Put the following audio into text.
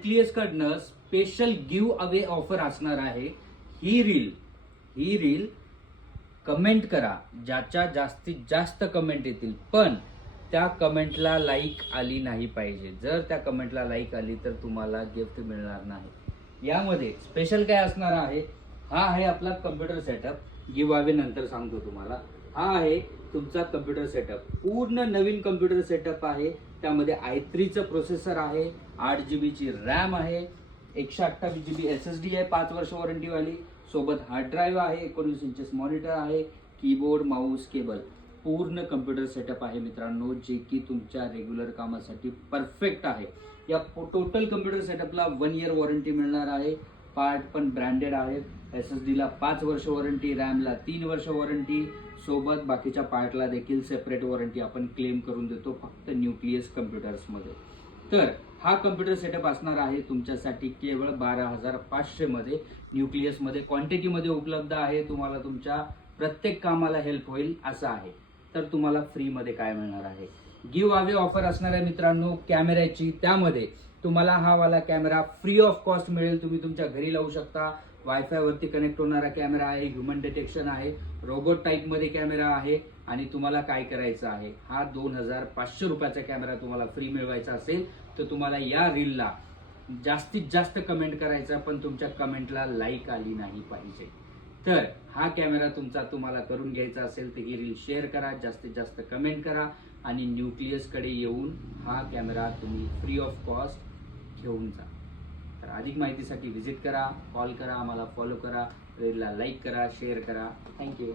Nucleus कडनं special give away offer असणार आहे. ही रील कमेंट करा, ज्याच्या जास्तीत जास्त कमेंट येतील, पण त्या कमेंटला लाईक आली नाही पाहिजे. जर त्या कमेंटला लाईक आली तर तुम्हाला गिफ्ट मिळणार नाही. यामध्ये स्पेशल काय असणार आहे, हा आहे आपला कम्प्युटर सेटअप. गिव्ह अवे नंतर सांगतो तुम्हाला. हा आहे तुमचा कम्प्युटर सेटअप, पूर्ण नवीन कम्प्युटर सेटअप आहे. त्यामध्ये i3चं प्रोसेसर आहे, 8GB ची रॅम आहे, 128GB SSD आहे, 5 वर्ष वॉरंटीवाली, सोबत हार्ड ड्राईव्ह आहे, 19 इंचेस मॉनिटर आहे, कीबोर्ड, माऊस, केबल, पूर्ण कम्प्युटर सेटअप आहे मित्रांनो, जे की तुमच्या रेग्युलर कामासाठी परफेक्ट आहे. या टोटल कम्प्युटर सेटअपला 1 इयर वॉरंटी मिळणार आहे. पार्ट पण ब्रँडेड आहेत. SSDला 5 वर्ष वॉरंटी, रॅमला 3 वर्ष वॉरंटी, सोबत बाकीच्या पार्टला देखील सेपरेट वॉरंटी आपण क्लेम करून देतो फक्त न्यूक्लियस कम्प्युटर्समध्ये. तर हा कम्प्युटर सेटअप असणार आहे तुमच्यासाठी केवळ 12,500 मध्ये. न्यूक्लियसमध्ये क्वांटिटीमध्ये उपलब्ध आहे. तुम्हाला तुमच्या प्रत्येक कामाला हेल्प होईल असं आहे. तर तुम्हाला फ्रीमध्ये काय मिळणार आहे, गिव्ह अवे ऑफर असणार आहे मित्रांनो कॅमेऱ्याची. त्यामध्ये तुम्हाला हा वाला कॅमेरा फ्री ऑफ कॉस्ट मिळेल. तुम्ही तुमच्या घरी लावू शकता. वायफाय वरती कनेक्ट होणारा कॅमेरा आहे, ह्युमन डिटेक्शन आहे, रोबोट टाईप मध्ये कॅमेरा आहे. आणि तुम्हाला काय करायचं आहे, हा 2,500 रुपयाचा कॅमेरा तुम्हाला फ्री मिळवायचा असेल तर तुम्हाला या रीलला जास्तीत जास्त कमेंट करायचा, पण तुमच्या कमेंटला लाईक आली नाही पाहिजे. तर हा कॅमेरा तुम्हाला करून घ्यायचा असेल तर ही रील शेअर करा, जास्तीत जास्त कमेंट करा आणि न्यूक्लियसकडे येऊन हा कॅमेरा तुम्ही फ्री ऑफ कॉस्ट घेऊन जा. तर अधिक माहितीसाठी व्हिजिट करा, कॉल करा, आम्हाला फॉलो करा, रीलला लाईक करा, शेअर करा. थँक्यू.